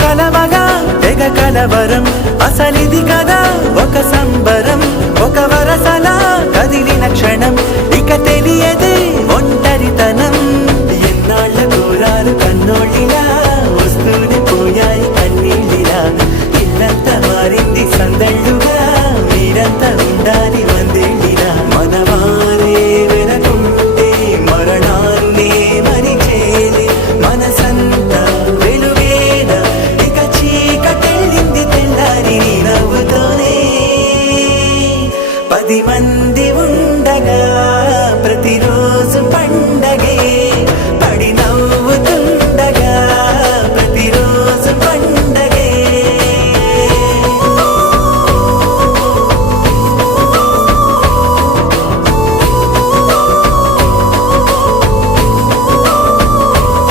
కలవగా తెగ కలవరం అసలిది కదా ఒక సంబరం ఒక వరసలా కదిలిన క్షణం ఇక తెలియదే